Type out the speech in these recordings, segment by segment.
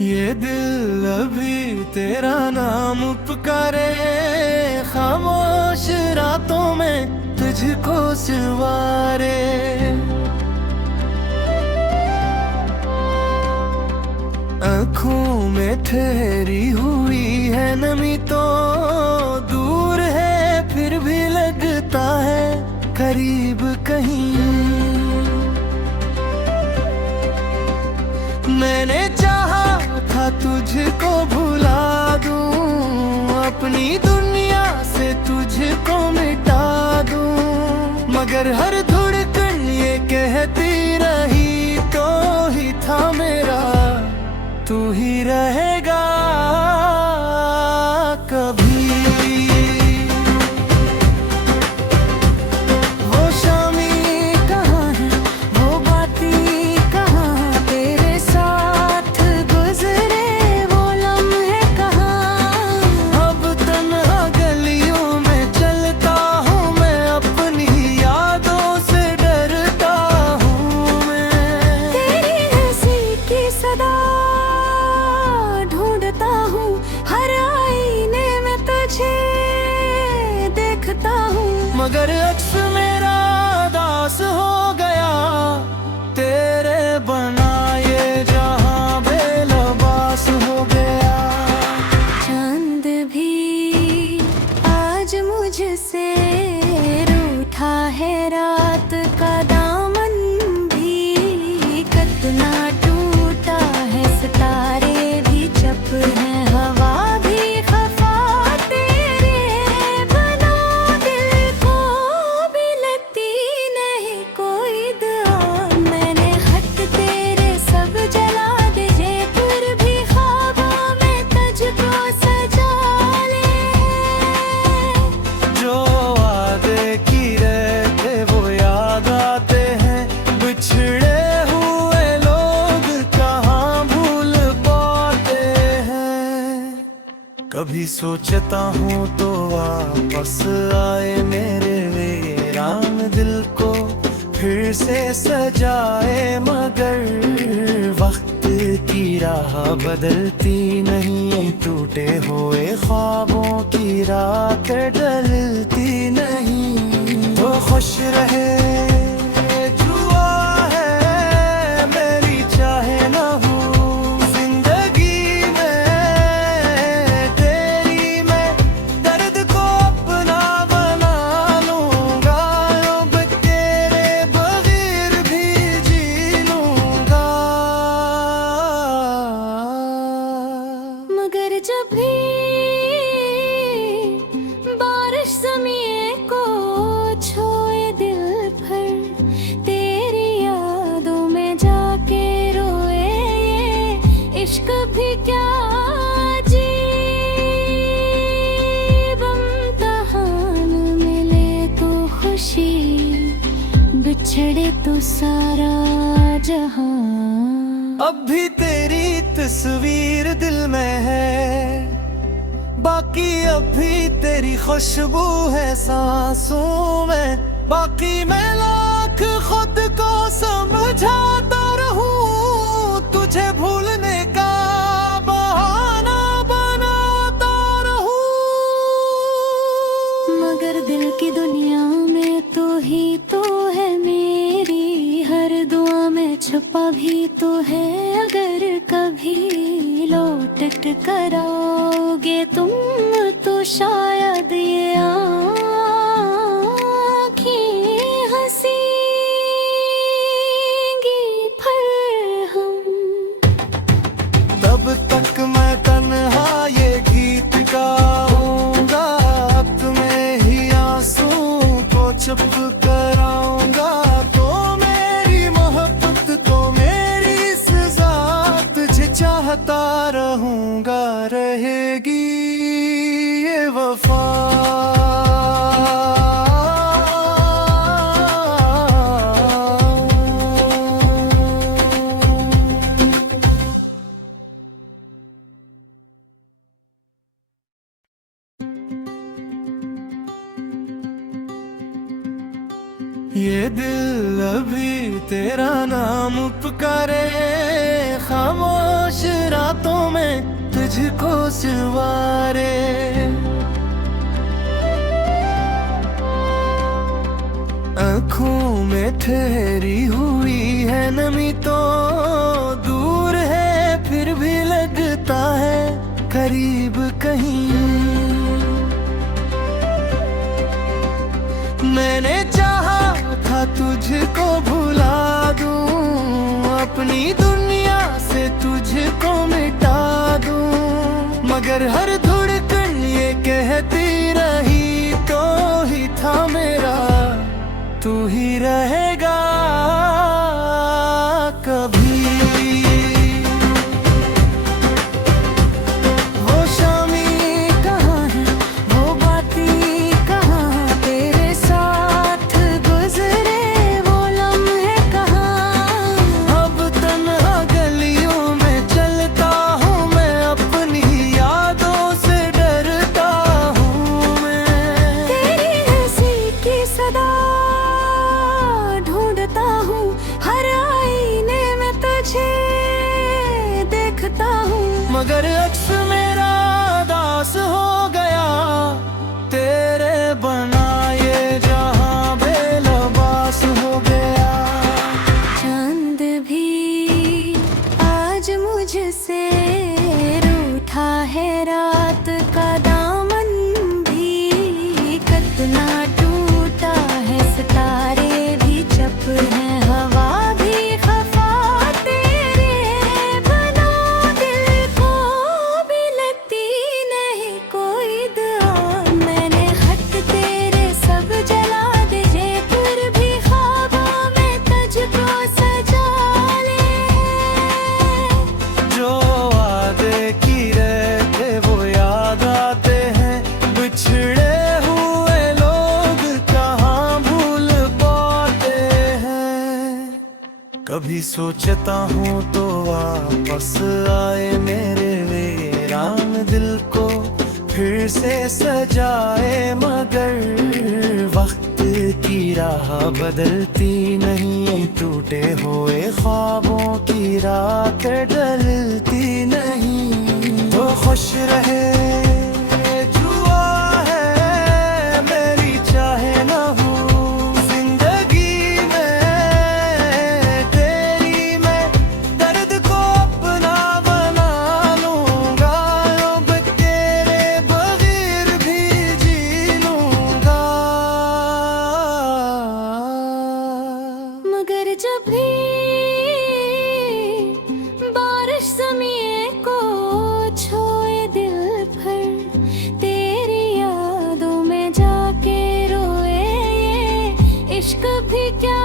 ये दिल अभी तेरा नाम पुकारे, खामोश रातों में तुझको सिवारे। आँखों में ठहरी हुई है नमी तो दूर है, फिर भी लगता है करीब कहीं। मैंने चाहा था तुझको भुला दूं, अपनी दुनिया से तुझको मिटा दूं, मगर हर धड़कन ये कहती रही तो ही था मेरा, तू ही रहेगा कभी। वो शामी कहाँ है, वो बातें कहाँ, तेरे साथ गुजरे वो लम्हे कहाँ। अब तन्हा गलियों में चलता हूँ मैं, अपनी यादों से डरता हूँ मैं। तेरी हंसी की सदा ढूंढता हूँ, हर आईने में तुझे देखता हूँ, मगर अक्स मेरा दास हो गया, तेरे बना ये जहां बेलबास हो गया। चांद भी आज मुझसे रूठा है, रात का दामन भी कतना टूटा है, सितारे भी चुप हैं, हवा भी खफा, तेरे बना दिल को भी लगती नहीं कोई दुआ। मैंने खत तेरे सब जला दिए, फिर भी ख्वाबों में तुझको सजा ले। जो वादे किए थे वो याद आते हैं, बिछड़े हुए लोग कहाँ भूल पाते हैं। कभी सोचता हूँ तो वापस आए मेरे वीरान दिल को फिर से सजाए, मगर वक्त की राह बदलती नहीं, टूटे हुए ख्वाबों की रात ढलती नहीं। तो खुश रहे जुआ है मेरी चाहे ना हो जिंदगी में तेरी, मैं दर्द को अपना बना लूंगा, अब तेरे बगैर भी जी लूंगा। मगर जब भी बारिश ज़मीं को छूए दिल पर, तेरी यादों में जाके रोए, ये इश्क भी क्या अजीब इम्तिहान, मिले तो खुशी, बिछड़े तो सारा जहां। अब भी तेरी तस्वीर दिल में है, बाकी अब भी तेरी खुशबू है सांसों में, बाकी मैं लाख खुद को समझाता रहूं, तुझे भूलने का बहाना बनाता रहूं। मगर दिल की दुनिया में तो ही तो है मेरी, हर दुआ में छुपा भी तो है, अगर कभी लौट कर आओगे तुम तो शायद ये आँखें हंसेंगी, फिर हम। तब तक मैं तन्हा ये गीत गाऊंगा, अपने ही आंसू को चुप कराऊंगा, तो मेरी मोहब्बत तो मेरी सजा, तुझे चाहता रहूंगा, रहेगी ये वफा। ये दिल अभी तेरा नाम पुकारे, खामोश रातों में तुझको सवारे। आँखों में ठहरी हुई है नमी तो दूर है फिर भी लगता है करीब कहीं। मैंने चाहा था तुझको भुला दूं, अपनी दुनिया से तुझको मिटा दूं, मगर हर धड़कन ये कहती रही तो ही था मेरा तू ही रहेगा कभी। वो शामी कहाँ है, वो बातें कहाँ, तेरे साथ गुजरे वो लम्हे कहाँ। अब तन्हा गलियों में चलता हूँ मैं, अपनी यादों से डरता हूँ मैं। तेरी हंसी की सदा ढूंढता हूँ, हर आईने में तुझे देखता हूँ, मगर अक्स मेरा दास हो गया, तेरे बना ये जहां बेलबास हो गया। चांद भी आज मुझसे रूठा है, रात का दामन भी कितना टूटा है, सितारे भी चप हैं, हवा भी खफा, तेरे बना दिल को भी लगती नहीं कोई दुआ। मैंने खत तेरे सब जला दिए, फिर भी ख्वाबों में तुझको सजा ले। जो वादे किए थे वो याद आते हैं, बिछड़े हुए लोग कहाँ भूल पाते हैं। कभी सोचता हूँ तो वापस आए मेरे वीरान दिल को फिर से सजाए, मगर वक्त की राह बदलती नहीं, टूटे हुए ख्वाबों की रात ढलती नहीं। तो खुश रहे जुआ है मेरी चाहे न हो जिंदगी में तेरी, मैं दर्द को अपना बना लूंगा, अब तेरे बगैर भी जी लूंगा। मगर जब भी बारिश ज़मीं को छुए दिल पर, तेरी यादों में जाके रोए, ये इश्क भी क्या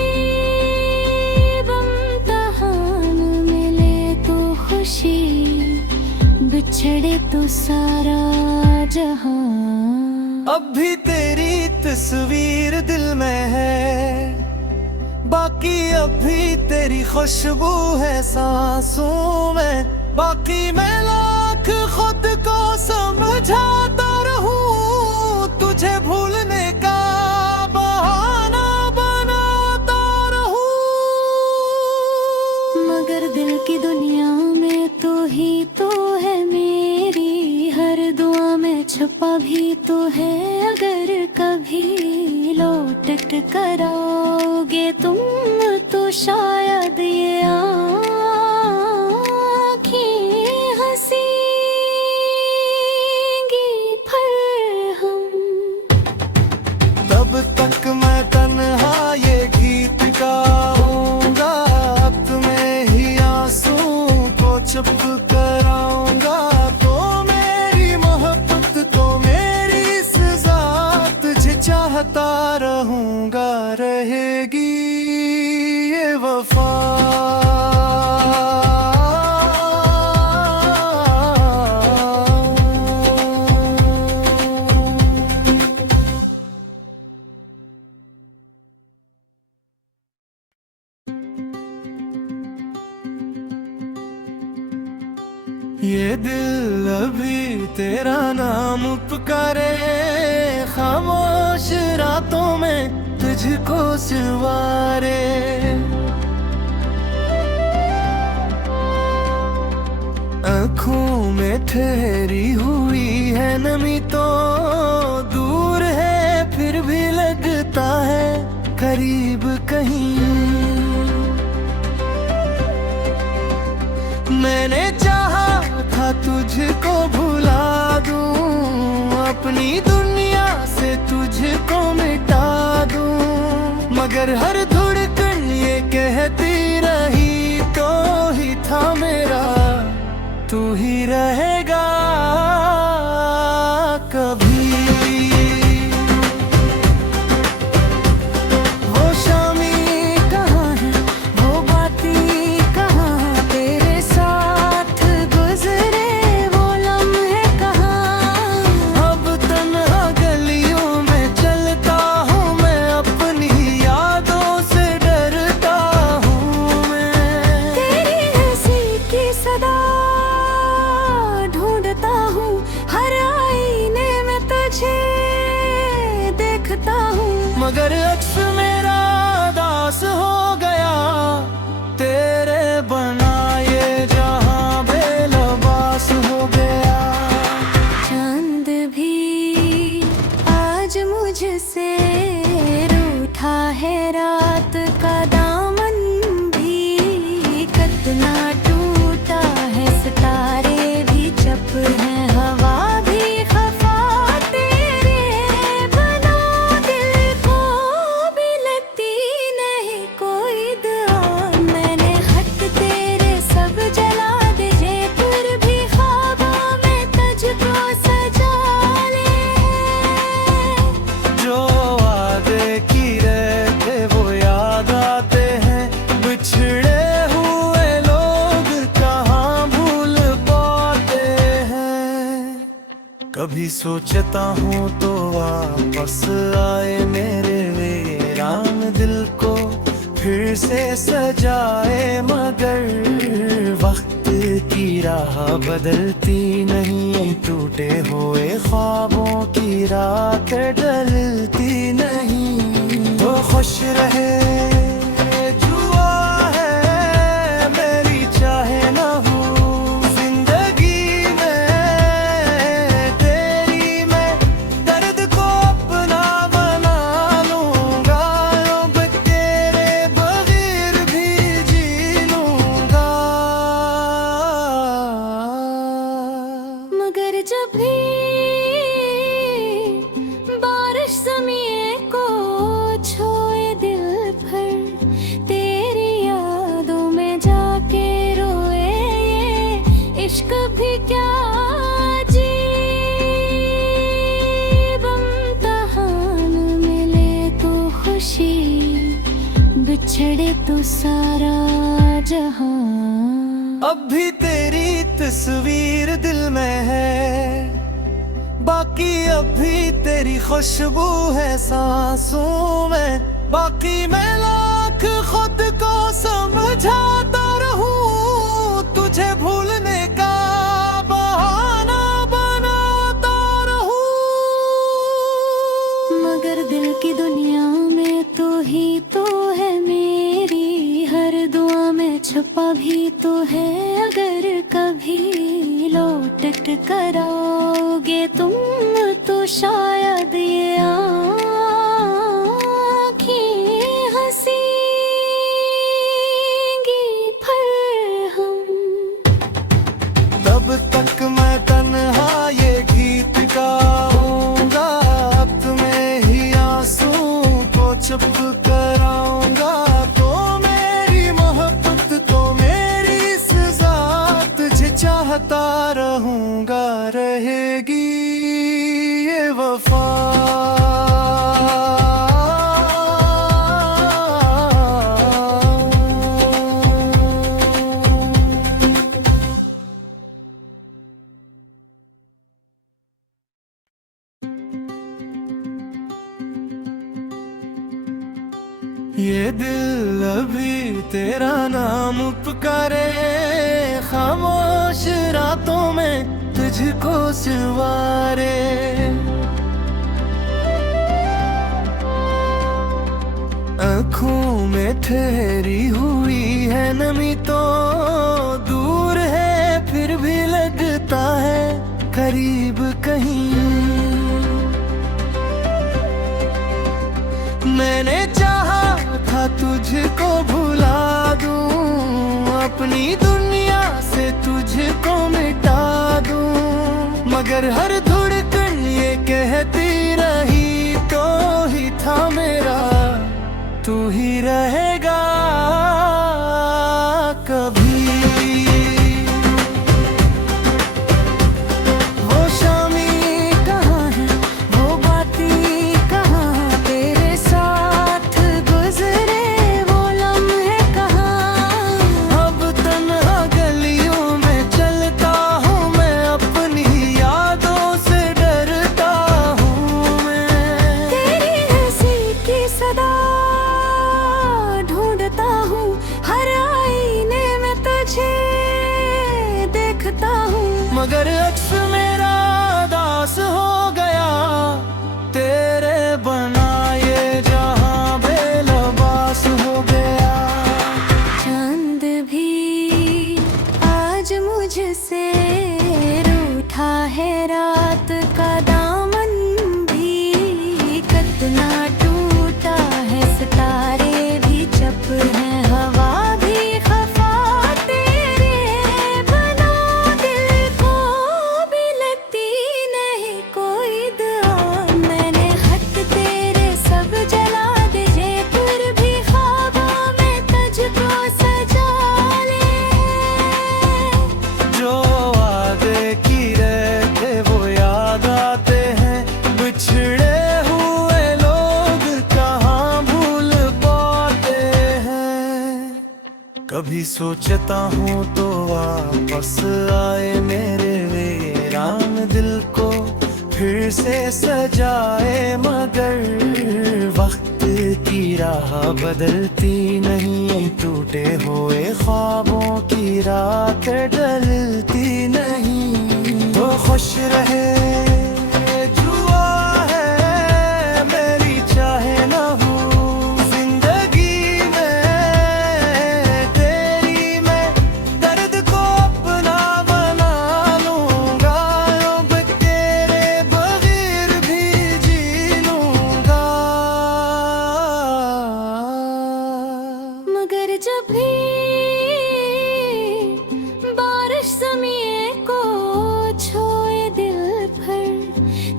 अजीब इम्तिहान, मिले तो खुशी बिछड़े तो सारा जहां। अब भी तेरी तस्वीर दिल में है, बाकी अब भी तेरी खुशबू है सांसों में, बाकी मैं लाख खुद को समझाता रहूं, तुझे भूलने का बहाना बनाता रहूं। मगर दिल की दुनिया में तो ही तो है मेरी, हर दुआ में छुपा भी तो है, अगर कभी लौट कर आओगे तुम तो शायद ये आँखें हंसेंगी फिर हम। तब तक मैं तन्हा ये गीत गाऊंगा, अपने ही आंसू को चुप कराऊंगा, तो मेरी मोहब्बत तो मेरी सजा तुझे चाहता रहूंगा, रहेगी ये वफा। ये दिल अभी तेरा नाम पुकारे, खामोश रातों में तुझको सिवारे। आँखों में ठहरी हुई है नमी तो दूर है फिर भी लगता है करीब कहीं। मैंने चाहा था तुझको भुला दूं, अपनी दुनिया से तुझको मिटा दूं, मगर हर धड़कन ये कहती रही तो ही था मेरा तू ही रहेगा कभी। वो शामी कहाँ है, वो बातें कहाँ, तेरे साथ गुजरे वो लम्हे कहाँ। अब तन्हा गलियों में चलता हूँ मैं, अपनी यादों से डरता हूँ मैं। तेरी हंसी की सदा ढूंढता हूँ, हर आईने में तुझे देखता हूँ, मगर अक्स मेरा दास हो गया तेरे बना ये जहां बेलबास हो गया। चांद भी आज मुझसे रूठा है, रात का दामन भी कितना टूटा है, सितारे भी चप हैं, हवा भी खफा तेरे बना, दिल को भी लगती नहीं कोई दुआ। मैंने खत तेरे सब जला दिए, फिर भी ख्वाबों में तुझको सजा ले। जो वादे किए थे वो याद आते हैं, बिछड़े हुए लोग कहाँ भूल पाते हैं। कभी सोचता हूँ तो वापस आए मेरे वीरान दिल को फिर से सजाए, मगर वक्त की राह बदलती नहीं, टूटे हुए ख्वाबों की रात ढलती नहीं। तो खुश रहे जुआ है मेरी चाहे ना हो जिंदगी में तेरी, मैं दर्द को अपना बना लूंगा, अब तेरे बगैर भी जी लूंगा। मगर जब भी बारिश ज़मीं को छुए दिल पर, तेरी यादों में जाके रोए, ये इश्क भी क्या अजीब इम्तिहान, मिले तो खुशी बिछड़े तो सारा जहां। अब भी तेरी तस्वीर दिल में है, बाकी अब भी तेरी खुशबू है सांसों में, बाकी मैं लाख खुद को समझाता रहूं, तुझे भूलने का बहाना बनाता रहूं, मगर दिल की दुनिया में तो ही तो है मेरी, हर दुआ में छुपा भी तो है, अगर कभी लौट कर आओगे तुम तो शायद ये आँखें हंसेंगी, फिर हम तब तक मैं तन्हा ये गीत गाऊंगा, अपने ही आंसू को चुप कराऊंगा, तो मेरी मोहब्बत तो मेरी सजा, तुझे चाहता रहूंगा, रहेगी ये वफा। ये दिल अभी तेरा नाम पुकारे, खामोश रातों में तुझको सिवारे। आँखों में ठहरी हुई है नमी, तो दूर है फिर भी लगता है करीब कहीं। मैंने चाहा था तुझको भुला दूं, अपनी दुनिया से तुझको मिटा दूं, मगर हर धड़कन ये कहती रही तो ही था मेरा, तू ही रहेगा कभी। वो शामी कहाँ है, वो बातें कहाँ, तेरे साथ गुजरे वो लम्हे कहाँ। अब तन्हा गलियों में चलता हूँ मैं, अपनी यादों से डरता हूँ मैं। तेरी हंसी की सदा ढूंढता हूँ, हर आईने में तुझे देखता हूँ, मगर अक्स मेरा दास हो गया, तेरे बना ये जहां बेलबास हो गया। चांद भी आज मुझसे रूठा है, रात का दामन भी कतना टूटा है, सितारे भी चप हैं, हवा भी खफा, तेरे बना दिल को भी लगती नहीं कोई दुआ। मैंने हक तेरे सब जला दिए, फिर भी ख्वाबों में तुझको सजा ले। जो वादे किए थे वो याद आते हैं, बिछड़े हुए लोग कहाँ भूल पाते हैं। कभी सोचता हूँ तो वापस आए मेरे वीरान दिल को फिर से सजाए, मगर वक्त की राह बदलती नहीं, टूटे हुए ख्वाबों की रात ढलती नहीं। तो खुश रहे जुआ है मेरी चाहे न हो जिंदगी में तेरी, मैं दर्द को अपना बना लूंगा, अब तेरे बगैर भी जी लूंगा। मगर जब भी बारिश ज़मीं को छुए दिल पर,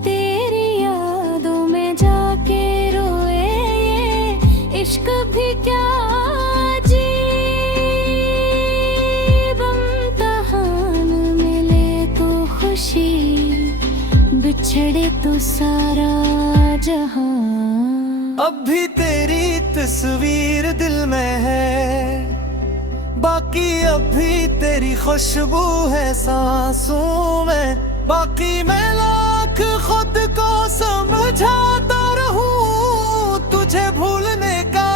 तेरी यादों में जाके रोए, ये इश्क भी क्या अजीब इम्तिहान, मिले तो खुशी, बिछड़े तो सारा जहां। अब भी तेरी तस्वीर दिल में है, बाकी अब भी तेरी खुशबू है सांसों में, बाकी मैं लाख खुद को समझाता रहूं, तुझे भूलने का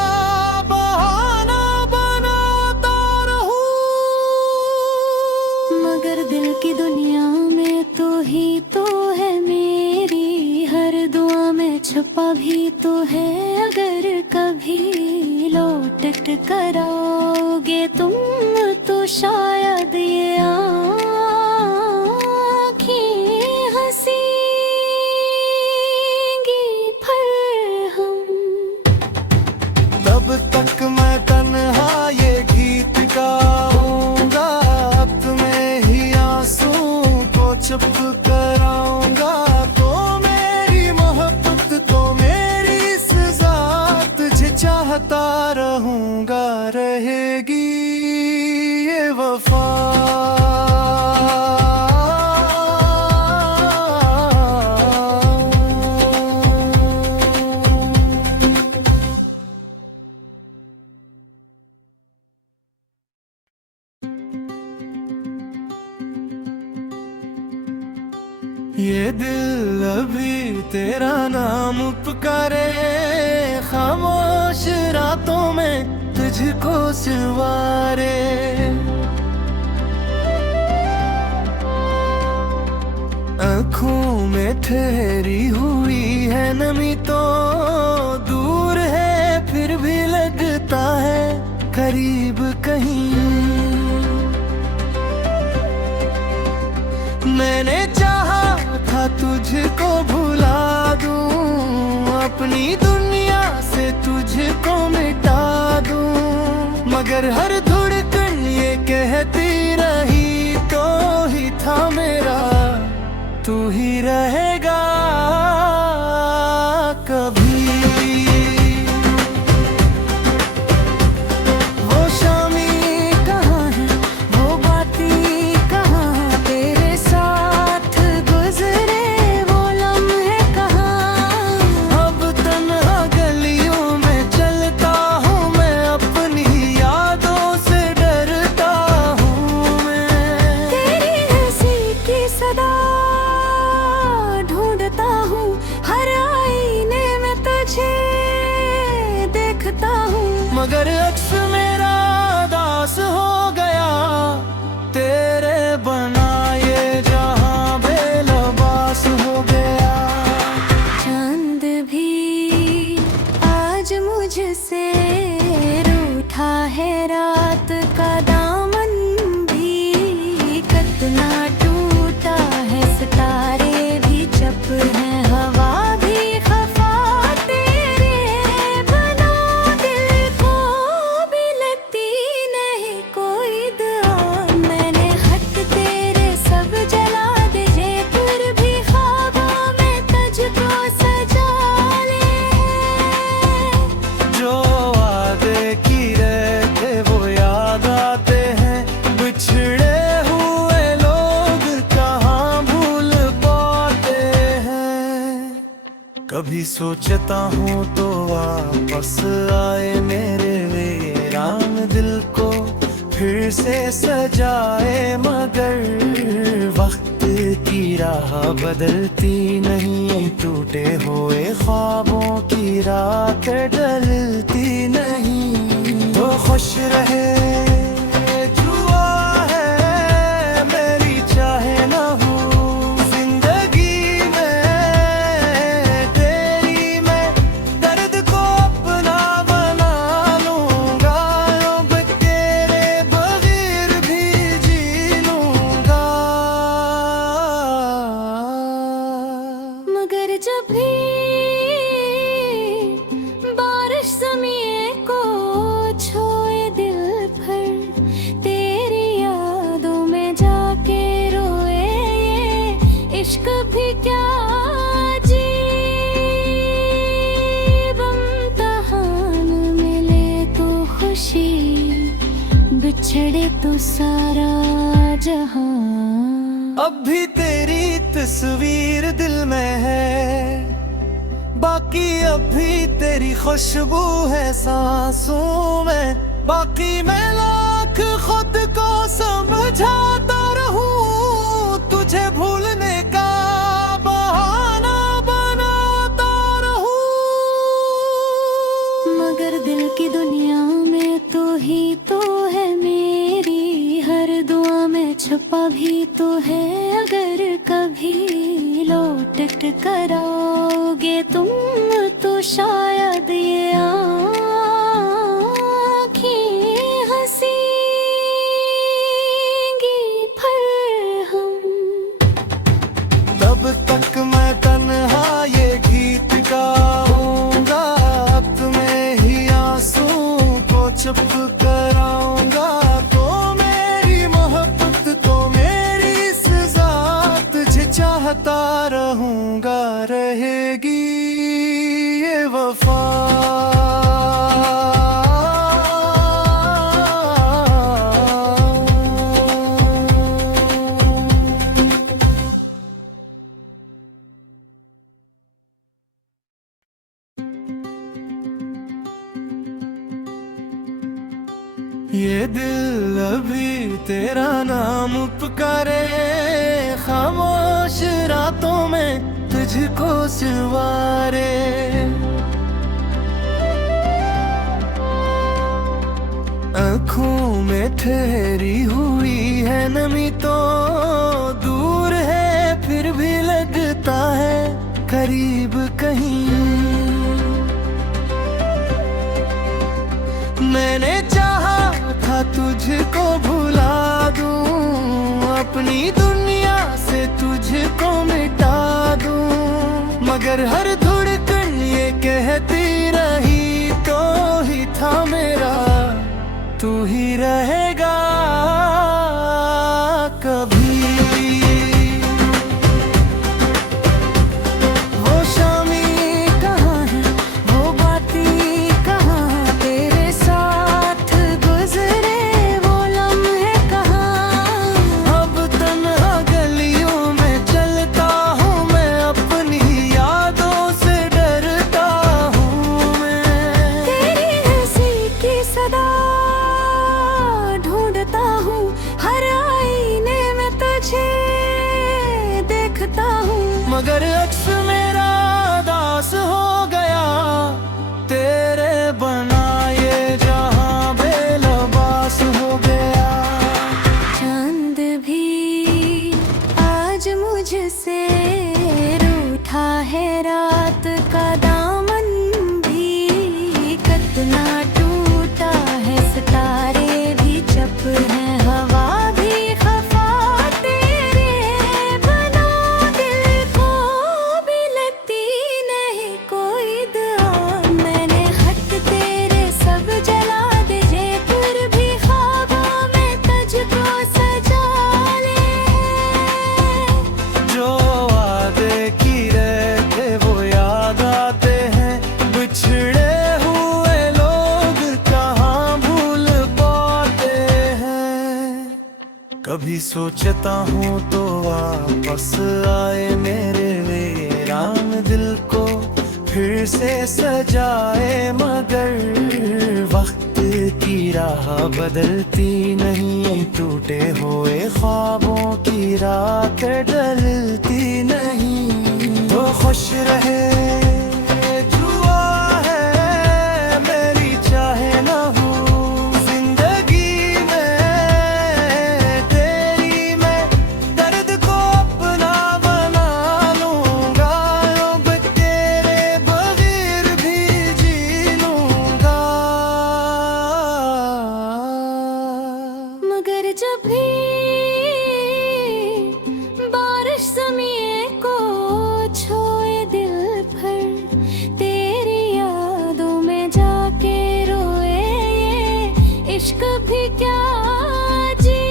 बहाना बनाता रहूं। मगर दिल की दुनिया में तो ही तो है मेरी, हर दुआ में छुपा भी तो है, अगर कभी लौट कर आओगे तुम तो शायद ये आँखें हंसेंगी, फिर हम। तब तक मैं तन्हा ये गीत गाऊंगा, अब तुम्हें ही आंसू को चुप कराऊंगा, तो मेरी मोहब्बत तो मेरी सजा, तुझे चाहता रहूंगा, रहेगी ये वफा। ये दिल अभी तेरा नाम पुकारे, खामोश रातों में तुझको सिवारे। आँखों में ठहरी हुई है नमी, तो दूर है फिर भी करीब कहीं। मैंने चाहा था तुझको भुला दूं, अपनी दुनिया से तुझको मिटा दूं, मगर हर धड़कन ये कहती रही तो ही था मेरा, तू ही रहेगा कभी। वो शामी कहाँ है, वो बातें कहाँ, तेरे साथ गुजरे वो लम्हे कहाँ। अब तन्हा गलियों में चलता हूँ मैं, अपनी यादों से डरता हूँ मैं। तेरी हंसी की सदा ढूंढता हूँ, हर आईने में तुझे देखता हूँ, मगर अक्स मेरा दास हो गया, तेरे बना ये जहां बेलबास हो गया। चांद भी आज मुझसे रूठा है, रात का दामन भी कतना टूटा है, सितारे भी चप हैं, हवा भी खफा, तेरे बना दिल को भी लगती नहीं कोई दुआ। मैंने खत तेरे सब जला दिए, फिर भी ख्वाबों में तुझको सजा ले। जो वादे किए थे वो याद आते हैं, बिछड़े हुए लोग कहाँ भूल पाते हैं। कभी सोचता हूँ तो वापस आए मेरे वीरान दिल को फिर से सजाए, मगर वक्त की राह बदलती नहीं, टूटे हुए ख्वाबों की रात ढलती नहीं। तो खुश रहे जुआ है मेरी चाहे ना हो, जिंदगी में तेरी मैं दर्द को अपना बना लूंगा, अब तेरे बगैर भी जी लूंगा। मगर जब भी बारिश ज़मीं को छोए दिल पर, तेरी यादों में जाके रोए, ये इश्क भी क्या अजीब इम्तिहान, मिले तो खुशी, बिछड़े तो सारा जहां। अब भी तेरी तस्वीर दिल में है, बाकी अब भी तेरी खुशबू है सांसों में, बाकी मैं लाख खुद को समझाता रहूं, तुझे भूलने का बहाना बनाता रहूं। मगर दिल की दुनिया में तो ही तो है मेरी, हर दुआ में छुपा भी तो है, अगर कभी लौट कर आओगे तुम तो शायद ये आँखें हंसेंगी, फिर हम। तब तक मैं तन्हा ये गीत गाऊंगा, अपने ही आंसू को चुप कराऊंगा, तो मेरी मोहब्बत तो मेरी सजा, तुझे चाहता रहूंगा, रहेगी ये वफा। ये दिल अभी तेरा नाम पुकारे, खामोश रातों में तुझको सिवारे। आँखों में ठहरी हुई है नमी, तो दूर है फिर भी लगता है करीब कहीं। मैंने चाहा था तुझको भुला दूं, अपनी दुनिया से तुझको मिटा दूं, मगर हर धड़कन ये कहती रही तो ही था मेरा, तू ही रहेगा कभी। वो शामी कहाँ है, वो बातें कहाँ, तेरे साथ गुजरे वो लम्हे कहाँ। अब तन्हा गलियों में चलता हूँ मैं, अपनी यादों से डरता हूँ मैं। तेरी हंसी की सदा ढूंढता हूँ, हर आईने में तुझे देखता हूँ, मगर अक्स मेरा दास हो गया, तेरे बना ये जहां बेलबास हो गया। चांद भी आज मुझसे रूठा है, रात का दामन भी कतना टूटा है, सितारे भी चप हैं, हवा भी खफा, तेरे बना दिल को भी लगती नहीं कोई दुआ। मैंने हक तेरे सब जला दिए, फिर भी ख्वाबों में तुझको सजा ले। जो वादे किए थे वो याद आते हैं, बिछड़े हुए लोग कहाँ भूल पाते हैं। कभी सोचता हूँ तो वापस आए मेरे वीरान दिल को फिर से सजाए, मगर वक्त की राह बदलती नहीं, टूटे हुए ख्वाबों की रात डलती नहीं। तो खुश रहे जुआ है मेरी चाहे न हो, जिंदगी में तेरी मैं दर्द को अपना बना लूंगा, अब तेरे बगैर भी जी लूंगा। मगर जब भी बारिश ज़मीं को छुए दिल पर, तेरी यादों में जाके रोए, ये इश्क भी क्या अजीब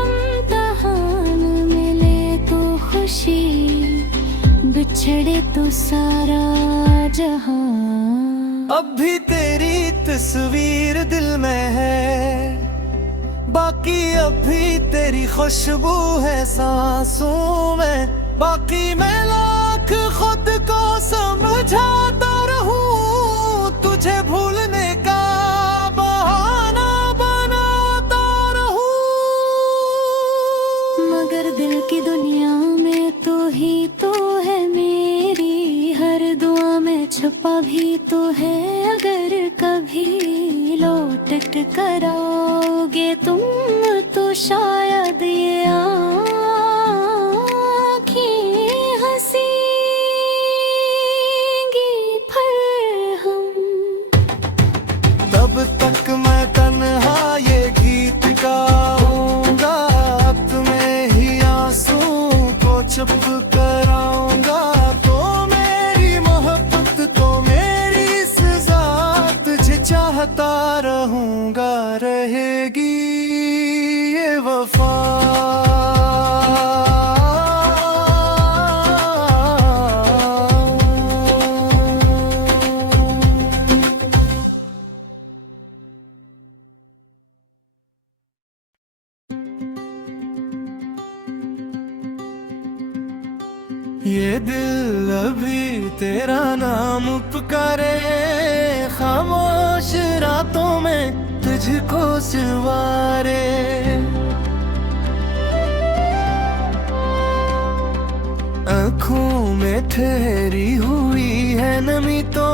इम्तिहान, मिले तो खुशी, बिछड़े तो सारा जहां। अब भी तेरी तस्वीर दिल में है, बाकी अब भी तेरी खुशबू है सांसों में, बाकी मैं लाख खुद को समझाता रहूं, तुझे भूलने का बहाना बनाता रहूं। मगर दिल की दुनिया में तो ही तो है मेरी, हर दुआ में छुपा भी तो है, अगर कभी लौट कर आओगे तुम तो शायद ये आँखें हंसेंगी, फिर हम। तब तक मैं तन्हा ये गीत गाऊंगा, अपने ही आंसू को चुप कराऊंगा, तो मेरी मोहब्बत तो मेरी सजा, तुझे चाहता रहूंगा, रहेगी ये वफा। ये दिल अभी तेरा नाम पुकारे, खामोश रातों में तुझको सिवारे। आँखों में ठहरी हुई है नमी तो